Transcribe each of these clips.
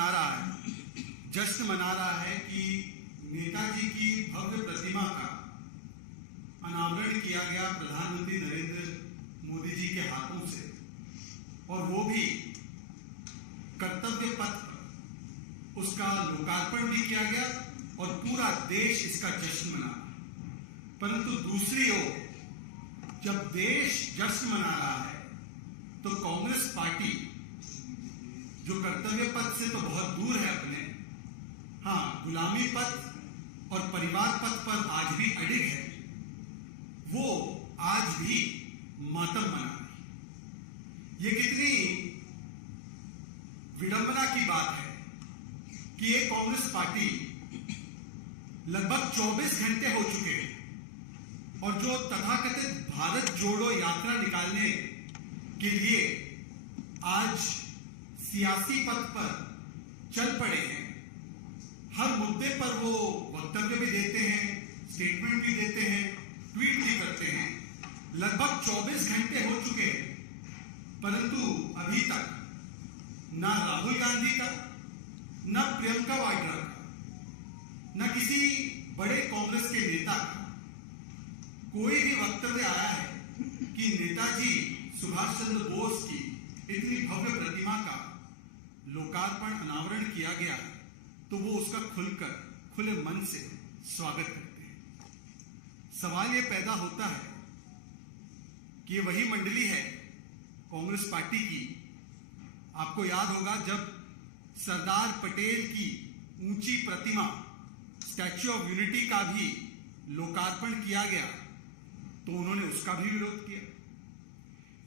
मना रहा है, जश्न मना रहा है कि नेताजी की भव्य प्रतिमा का अनावरण किया गया प्रधानमंत्री नरेंद्र मोदी जी के हाथों से, और वो भी कर्तव्य पथ पर उसका लोकार्पण भी किया गया और पूरा देश इसका जश्न मना रहा है। परंतु दूसरी ओर जब देश जश्न मना रहा है तो कांग्रेस पार्टी, जो कर्तव्य पथ से तो बहुत दूर है अपने, हाँ गुलामी पथ और परिवार पथ पर आज भी अडिग है, वो आज भी मातम मना रही। ये कितनी विडंबना की बात है कि ये कांग्रेस पार्टी लगभग 24 घंटे हो चुके हैं और जो तथाकथित भारत जोड़ो यात्रा निकालने के लिए आज सियासी पथ पर चल पड़े हैं। हर मुद्दे पर वो वक्तव्य भी देते हैं, स्टेटमेंट भी देते हैं, ट्वीट भी करते हैं। लगभग 24 घंटे हो चुके हैं, परंतु अभी तक ना राहुल गांधी का, ना प्रियंका वाड्रा का, ना किसी बड़े कांग्रेस के नेता का कोई भी वक्तव्य आया है कि नेताजी सुभाष चंद्र बोस की इतनी भव्य प्रतिमा का लोकार्पण अनावरण किया गया है, तो वो उसका खुलकर खुले मन से स्वागत करते हैं। सवाल ये पैदा होता है कि ये वही मंडली है कांग्रेस पार्टी की, आपको याद होगा जब सरदार पटेल की ऊंची प्रतिमा स्टैच्यू ऑफ यूनिटी का भी लोकार्पण किया गया तो उन्होंने उसका भी विरोध किया।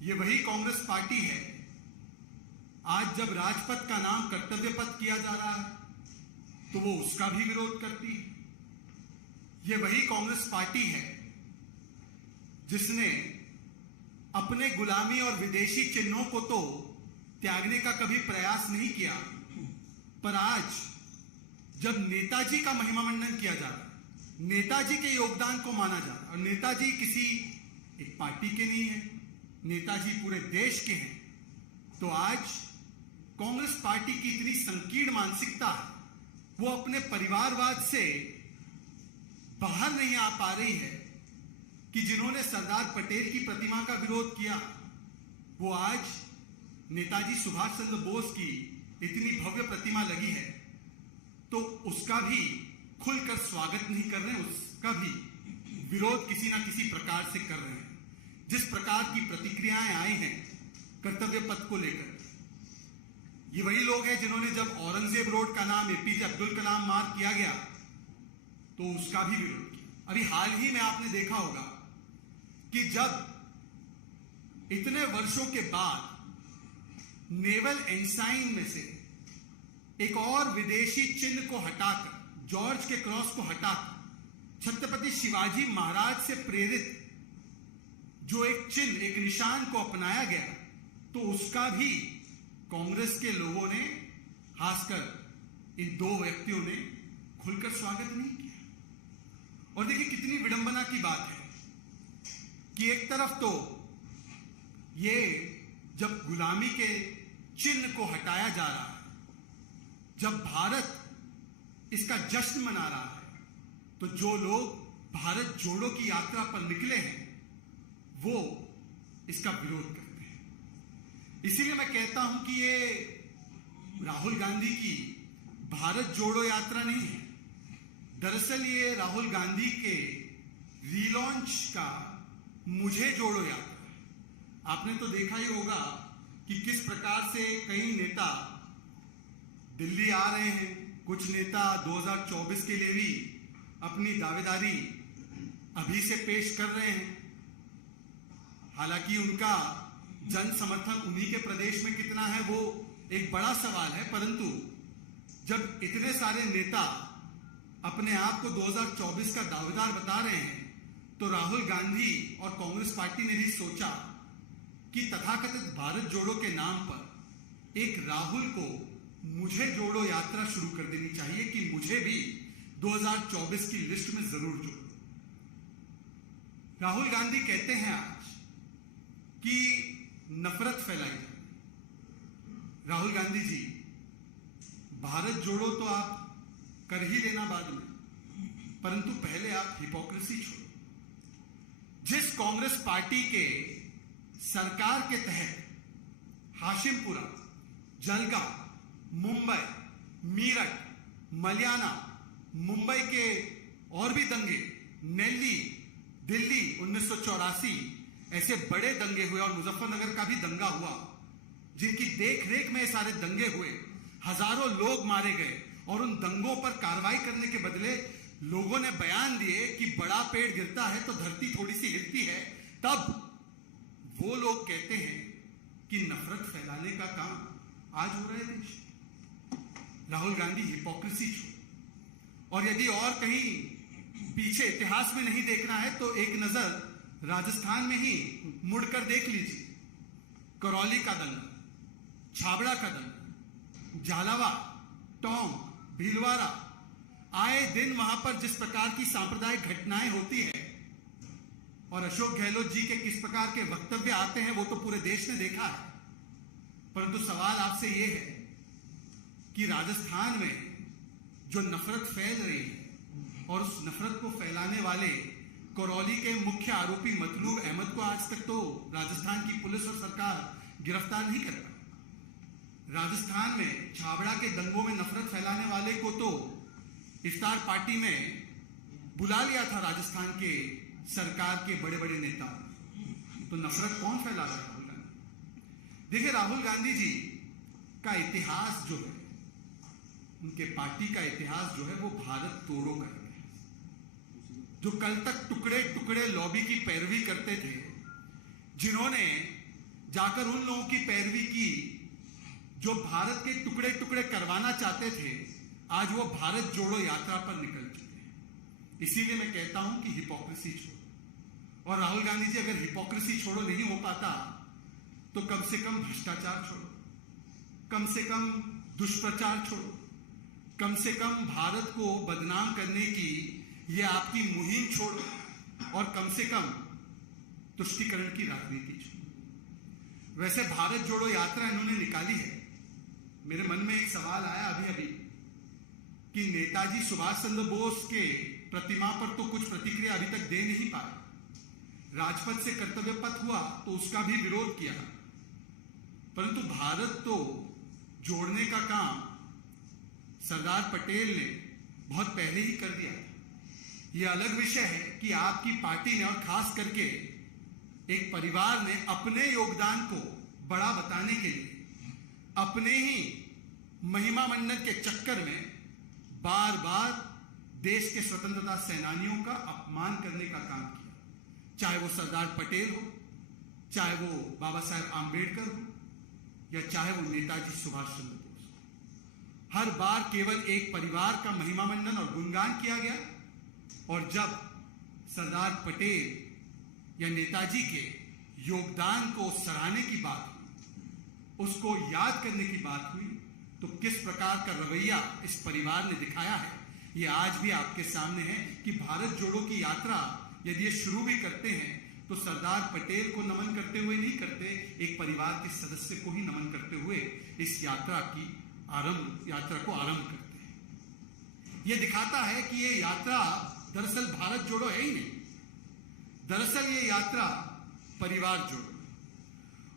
ये वही कांग्रेस पार्टी है आज जब राजपथ का नाम कर्तव्य पथ किया जा रहा है तो वो उसका भी विरोध करती है। ये वही कांग्रेस पार्टी है जिसने अपने गुलामी और विदेशी चिन्हों को तो त्यागने का कभी प्रयास नहीं किया, पर आज जब नेताजी का महिमा मंडन किया जा रहा है, नेताजी के योगदान को माना जा रहा है, और नेताजी किसी एक पार्टी के नहीं है, नेताजी पूरे देश के हैं, तो आज कांग्रेस पार्टी की इतनी संकीर्ण मानसिकता है, वो अपने परिवारवाद से बाहर नहीं आ पा रही है कि जिन्होंने सरदार पटेल की प्रतिमा का विरोध किया वो आज नेताजी सुभाष चंद्र बोस की इतनी भव्य प्रतिमा लगी है तो उसका भी खुलकर स्वागत नहीं कर रहे हैं, उसका भी विरोध किसी ना किसी प्रकार से कर रहे हैं। जिस प्रकार की प्रतिक्रियाएं आई हैं कर्तव्य पथ को लेकर, ये वही लोग हैं जिन्होंने जब औरंगजेब रोड का नाम एपीजे अब्दुल कलाम मार्ग किया गया तो उसका भी विरोध किया। अभी हाल ही में आपने देखा होगा कि जब इतने वर्षों के बाद नेवल एंसाइन में से एक और विदेशी चिन्ह को हटाकर, जॉर्ज के क्रॉस को हटाकर छत्रपति शिवाजी महाराज से प्रेरित जो एक चिन्ह, एक निशान को अपनाया गया, तो उसका भी कांग्रेस के लोगों ने, खासकर इन दो व्यक्तियों ने खुलकर स्वागत नहीं किया। और देखिए कितनी विडंबना की बात है कि एक तरफ तो ये जब गुलामी के चिन्ह को हटाया जा रहा है, जब भारत इसका जश्न मना रहा है, तो जो लोग भारत जोड़ो की यात्रा पर निकले हैं वो इसका विरोध करते हैं। इसीलिए मैं कहता हूं कि ये राहुल गांधी की भारत जोड़ो यात्रा नहीं है, दरअसल ये राहुल गांधी के रीलॉन्च का मुझे जोड़ो यात्रा है। आपने तो देखा ही होगा कि किस प्रकार से कई नेता दिल्ली आ रहे हैं, कुछ नेता 2024 के लिए भी अपनी दावेदारी अभी से पेश कर रहे हैं। हालांकि उनका जन समर्थन उन्हीं के प्रदेश में कितना है वो एक बड़ा सवाल है, परंतु जब इतने सारे नेता अपने आप को 2024 का दावेदार बता रहे हैं तो राहुल गांधी और कांग्रेस पार्टी ने भी सोचा कि तथाकथित भारत जोड़ो के नाम पर एक राहुल को मुझे जोड़ो यात्रा शुरू कर देनी चाहिए कि मुझे भी 2024 की लिस्ट में जरूर जोड़ो। राहुल गांधी कहते हैं आज कि नफरत फैलाई जाए। राहुल गांधी जी भारत जोड़ो तो आप कर ही लेना बाद में, परंतु पहले आप हिपोक्रेसी छोड़ो। जिस कांग्रेस पार्टी के सरकार के तहत हाशिमपुरा, जलगांव, मुंबई, मीरठ, मलियाना, मुंबई के और भी दंगे, नेल्ली, दिल्ली 1984 ऐसे बड़े दंगे हुए और मुजफ्फरनगर का भी दंगा हुआ, जिनकी देख रेख में सारे दंगे हुए, हजारों लोग मारे गए और उन दंगों पर कार्रवाई करने के बदले लोगों ने बयान दिए कि बड़ा पेड़ गिरता है तो धरती थोड़ी सी हिलती है, तब वो लोग कहते हैं कि नफरत फैलाने का काम आज हो रहा है देश। राहुल गांधी हिपोक्रेसी छोड़, और यदि और कहीं पीछे इतिहास में नहीं देखना है तो एक नजर राजस्थान में ही मुड़कर देख लीजिए। करौली का दंगा, छाबड़ा का दंगा, झालावाड़, टोंक, भीलवाड़ा, आए दिन वहां पर जिस प्रकार की सांप्रदायिक घटनाएं होती है और अशोक गहलोत जी के किस प्रकार के वक्तव्य आते हैं वो तो पूरे देश ने देखा है। परंतु सवाल आपसे यह है कि राजस्थान में जो नफरत फैल रही है और उस नफरत को फैलाने वाले करौली के मुख्य आरोपी मतलूब अहमद को आज तक तो राजस्थान की पुलिस और सरकार गिरफ्तार नहीं कर पाई। राजस्थान में छाबड़ा के दंगों में नफरत फैलाने वाले को तो इफ्तार पार्टी में बुला लिया था राजस्थान के सरकार के बड़े बड़े नेता। तो नफरत कौन फैला रहा है? राहुल गांधी। देखिए, राहुल गांधी जी का इतिहास जो है, उनके पार्टी का इतिहास जो है वो भारत तोड़ो का है, जो कल तक टुकड़े टुकड़े लॉबी की पैरवी करते थे, जिन्होंने जाकर उन लोगों की पैरवी की जो भारत के टुकड़े टुकड़े करवाना चाहते थे, आज वो भारत जोड़ो यात्रा पर निकल चुके हैं। इसीलिए मैं कहता हूं कि हिपोक्रेसी छोड़ो। और राहुल गांधी जी, अगर हिपोक्रेसी छोड़ो नहीं हो पाता तो कम से कम भ्रष्टाचार छोड़ो, कम से कम दुष्प्रचार छोड़ो, कम से कम भारत को बदनाम करने की ये आपकी मुहिम छोड़ो और कम से कम तुष्टीकरण की राजनीति छोड़ो। वैसे भारत जोड़ो यात्रा इन्होंने निकाली है। मेरे मन में एक सवाल आया अभी कि नेताजी सुभाष चंद्र बोस के प्रतिमा पर तो कुछ प्रतिक्रिया अभी तक दे नहीं पाए। राजपथ से कर्तव्य पथ हुआ तो उसका भी विरोध किया, परंतु भारत तो जोड़ने का काम सरदार पटेल ने बहुत पहले ही कर दिया। यह अलग विषय है कि आपकी पार्टी ने और खास करके एक परिवार ने अपने योगदान को बड़ा बताने के लिए अपने ही महिमा मंडन के चक्कर में बार बार देश के स्वतंत्रता सेनानियों का अपमान करने का काम किया। चाहे वो सरदार पटेल हो, चाहे वो बाबा साहेब आंबेडकर हो, या चाहे वो नेताजी सुभाष चंद्र बोस हो। हर बार केवल एक परिवार का महिमा मंडन और गुणगान किया गया, और जब सरदार पटेल या नेताजी के योगदान को सराहने की बात हुई, उसको याद करने की बात हुई, तो किस प्रकार का रवैया इस परिवार ने दिखाया है ये आज भी आपके सामने है। कि भारत जोड़ो की यात्रा यदि ये शुरू भी करते हैं तो सरदार पटेल को नमन करते हुए नहीं करते, एक परिवार के सदस्य को ही नमन करते हुए इस यात्रा को आरंभ करते हैं। यह दिखाता है कि ये यात्रा दरअसल भारत जोड़ो है ही नहीं, दरअसल ये यात्रा परिवार जोड़ो।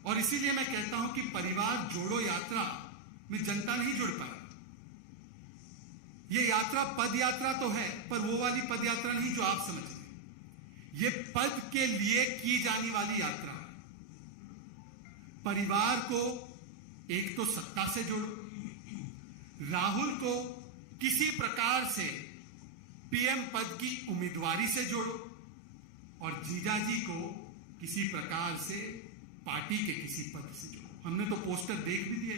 और इसीलिए मैं कहता हूं कि परिवार जोड़ो यात्रा में जनता नहीं जुड़ पाई। यह यात्रा पद यात्रा तो है, पर वो वाली पद यात्रा नहीं जो आप समझ रहे। यह पद के लिए की जाने वाली यात्रा है। परिवार को एक तो सत्ता से जोड़ो, राहुल को किसी प्रकार से पीएम पद की उम्मीदवारी से जोड़ो, और जीजाजी को किसी प्रकार से पार्टी के किसी पद से जोड़ो। हमने तो पोस्टर देख भी दिए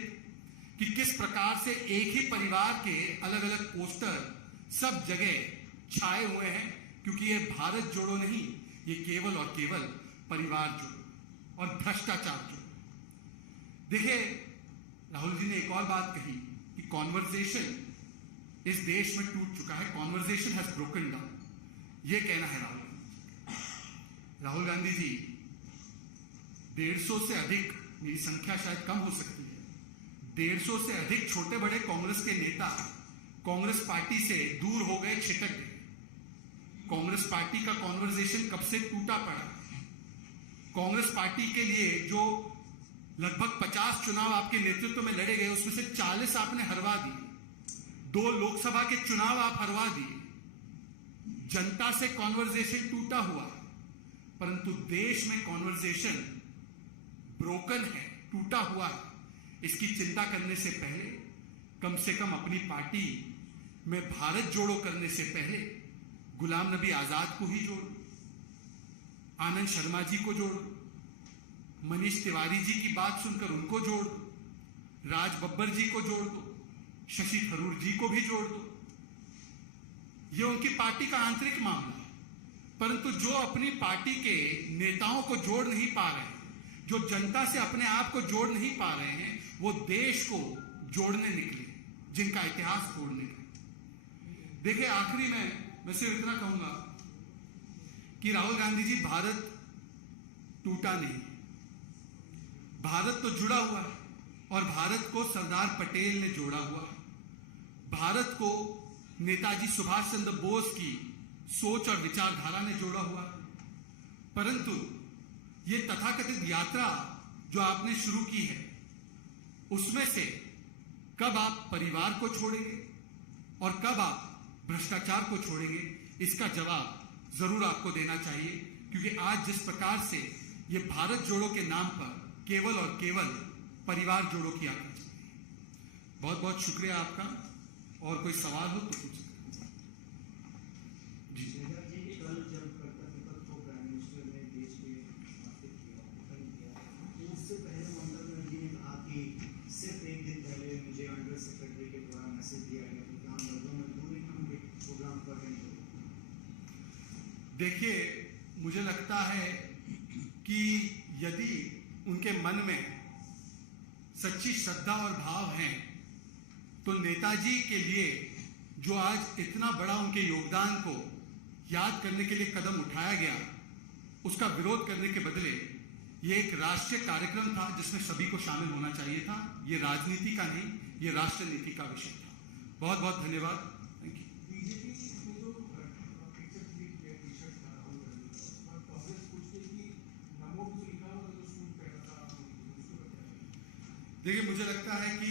कि किस प्रकार से एक ही परिवार के अलग अलग पोस्टर सब जगह छाए हुए हैं, क्योंकि ये भारत जोड़ो नहीं, ये केवल और केवल परिवार जोड़ो और भ्रष्टाचार जोड़ो। देखिए, राहुल जी ने एक और बात कही कि कॉन्वर्सेशन इस देश में टूट चुका है, कॉन्वर्सेशन हैज ब्रोकन डाउन। ये कहना है राहुल गांधी जी। 150 से अधिक, मेरी संख्या शायद कम हो सकती है, 150 से अधिक छोटे बड़े कांग्रेस के नेता कांग्रेस पार्टी से दूर हो गए, छिटक गए। कांग्रेस पार्टी का कॉन्वर्सेशन कब से टूटा पड़ा। कांग्रेस पार्टी के लिए जो लगभग 50 चुनाव आपके नेतृत्व में लड़े गए, उसमें से 40 आपने हरवा दिए। 2 लोकसभा के चुनाव आप हरवा दिए। जनता से कॉन्वर्सेशन टूटा हुआ, परंतु देश में कॉन्वर्सेशन ब्रोकन है, टूटा हुआ है। इसकी चिंता करने से पहले कम से कम अपनी पार्टी में भारत जोड़ो करने से पहले गुलाम नबी आजाद को ही जोड़ो, आनंद शर्मा जी को जोड़ो, मनीष तिवारी जी की बात सुनकर उनको जोड़ दो, राज बब्बर जी को जोड़ दो, शशि थरूर जी को भी जोड़ दो। यह उनकी पार्टी का आंतरिक मामला है, परंतु जो अपनी पार्टी के नेताओं को जोड़ नहीं पा रहे हैं, जो जनता से अपने आप को जोड़ नहीं पा रहे हैं, वो देश को जोड़ने निकले, जिनका इतिहास तोड़ने का। देखिए, आखिरी में मैं सिर्फ इतना कहूंगा कि राहुल गांधी जी, भारत टूटा नहीं, भारत तो जुड़ा हुआ है और भारत को सरदार पटेल ने जोड़ा हुआ है। भारत को नेताजी सुभाष चंद्र बोस की सोच और विचारधारा ने जोड़ा हुआ है। परंतु ये तथाकथित यात्रा जो आपने शुरू की है, उसमें से कब आप परिवार को छोड़ेंगे और कब आप भ्रष्टाचार को छोड़ेंगे, इसका जवाब जरूर आपको देना चाहिए। क्योंकि आज जिस प्रकार से ये भारत जोड़ो के नाम पर केवल और केवल परिवार जोड़ो की यात्रा चल रही है। बहुत बहुत शुक्रिया आपका। और कोई सवाल हो तो पूछ सकते। देखिए, मुझे लगता है कि यदि उनके मन में सच्ची श्रद्धा और भाव हैं, तो नेताजी के लिए जो आज इतना बड़ा उनके योगदान को याद करने के लिए कदम उठाया गया, उसका विरोध करने के बदले ये एक राष्ट्रीय कार्यक्रम था जिसमें सभी को शामिल होना चाहिए था। ये राजनीति का नहीं, ये राष्ट्र नीति का विषय था। बहुत बहुत धन्यवाद। Thank you. देखिए, मुझे लगता है कि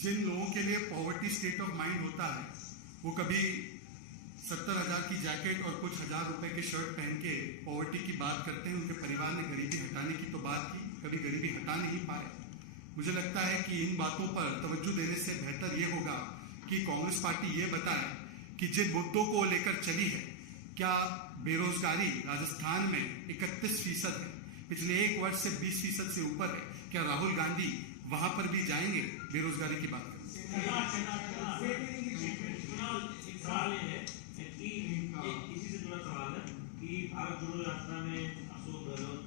जिन लोगों के लिए पॉवर्टी स्टेट ऑफ माइंड होता है, वो कभी 70,000 की जैकेट और कुछ हजार रुपए के शर्ट पहन के पॉवर्टी की बात करते हैं। उनके परिवार ने गरीबी हटाने की तो बात की, कभी गरीबी हटा नहीं पाए। मुझे लगता है कि इन बातों पर तवज्जो देने से बेहतर ये होगा कि कांग्रेस पार्टी ये बताए कि जिन मुद्दों को लेकर चली है, क्या बेरोजगारी राजस्थान में 31% है, पिछले 1 वर्ष से 20% से ऊपर है, क्या राहुल गांधी वहां पर भी जाएंगे बेरोजगारी की बात करें? सवाल ये है कि इसी से जुड़ा सवाल है कि भारत जोड़ो यात्रा में अशोक गहलोत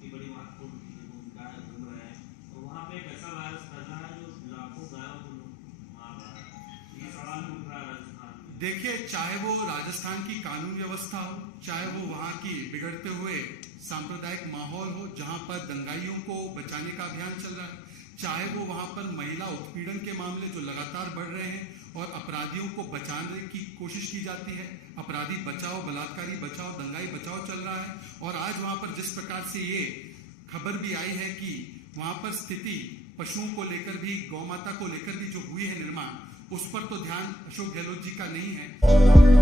की बड़ी महत्वपूर्ण भूमिका घूम रहे हैं, और वहाँ पे एक ऐसा वायरस फैला है जो लाखों गायों को मार रहा है। ये सवाल उठ रहा है राजस्थान में। देखिए, चाहे वो राजस्थान की कानून व्यवस्था हो, चाहे वो वहाँ की बिगड़ते हुए सांप्रदायिक माहौल हो जहां पर दंगाइयों को बचाने का अभियान चल रहा है, चाहे वो वहां पर महिला उत्पीड़न के मामले जो लगातार बढ़ रहे हैं और अपराधियों को बचाने की कोशिश की जाती है, अपराधी बचाओ, बलात्कारी बचाओ, दंगाई बचाओ चल रहा है। और आज वहां पर जिस प्रकार से ये खबर भी आई है कि वहां पर स्थिति पशुओं को लेकर भी, गौ माता को लेकर भी जो हुई है निर्माण, उस पर तो ध्यान अशोक गहलोत जी का नहीं है।